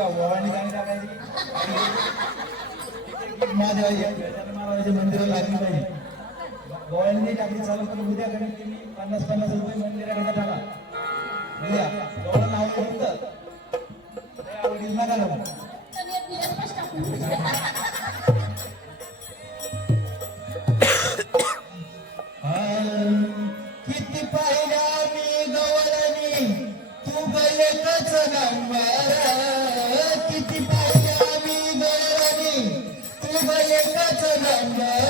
ओवाळणी गाणी टाकायची माझ्या महाराजाच्या मंदिराला लागली पाहिजे. ओवाळणी नाही टाकली चालू पण उद्या कमीत कमी 50-50 रुपये मंदिराकडे टाका. उद्या एवढं नाव घेऊन तर आवडीच नका लावू. किती पाहिल्या मी गवळणी तू गयकच नंबर. किती पाहिल्या मी गवळणी तू गयकच नंबर.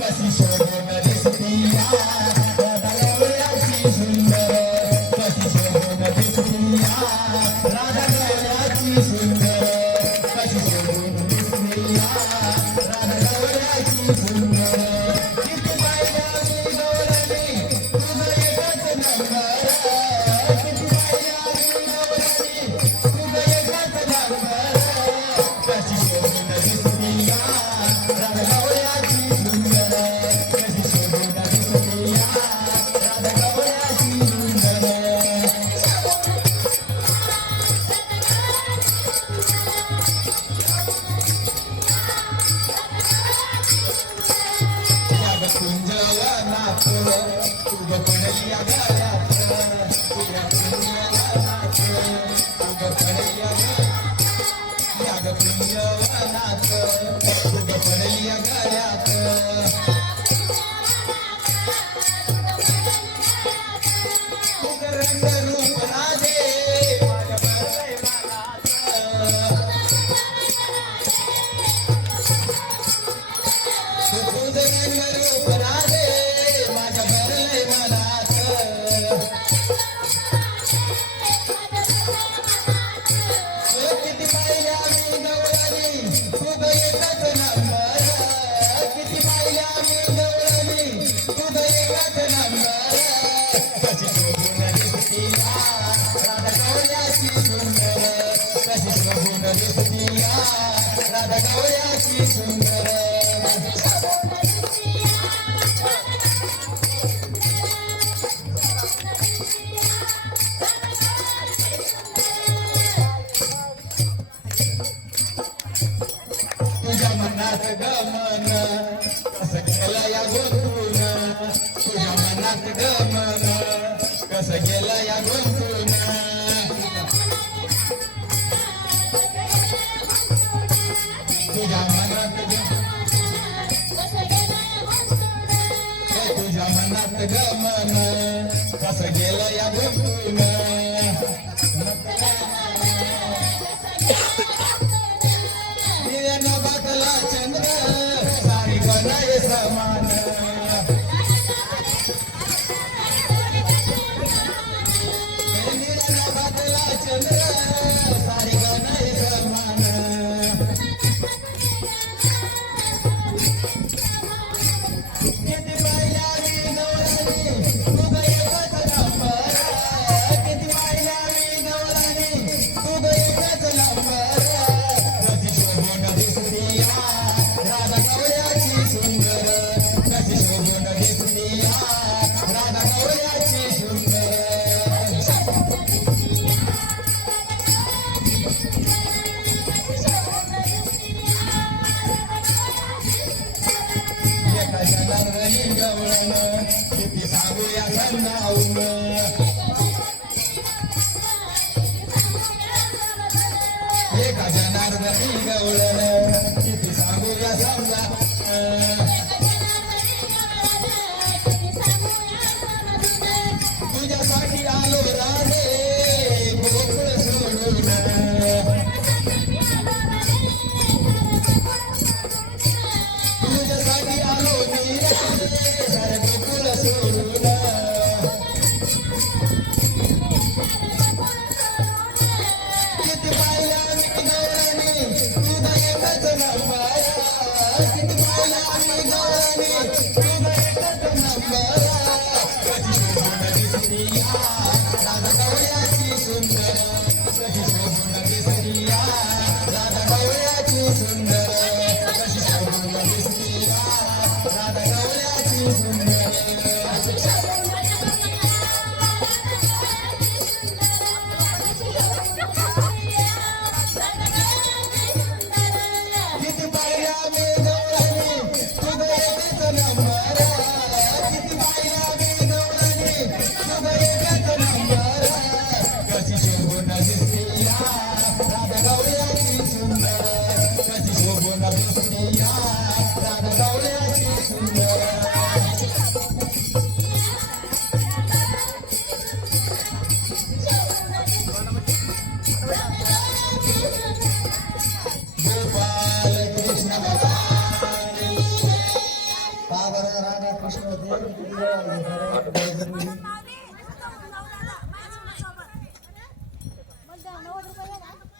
कशी शोभून दिसती राधागवळ्याची सुंदर. कशी शोभून दिसती राधागवळ्याची सुंदर. कशी शोभून दिसती राधागवळ्याची सुंदर. कसं गेला या गुंतून. तुझ्या मनात गमन कसं गेलं या गुंतून. बदला चंद्र सारी बनाय समान. चंद्र सारी बनाय समान. किती पाहिल्या मी गवळणी तू गयकच नंबर. किती पाहिल्या मी गवळणी तू गयकच नंबर. कशी शोभून दिसती राधागवळ्याची सुंदर. कशी शोभून दिसती राधागवळ्याची सुंदर. गवळण किती सांगूया समजावून. एका जनार्दनी गवळण किती सांगूया समजावून. तुझ्यासाठी आलो राधे गोकुळ सोडून. तुझ्यासाठी आलो मी गोकुळ सोडून. किती पाहिल्या मी गवळणी तू 90 रुपये आहे ना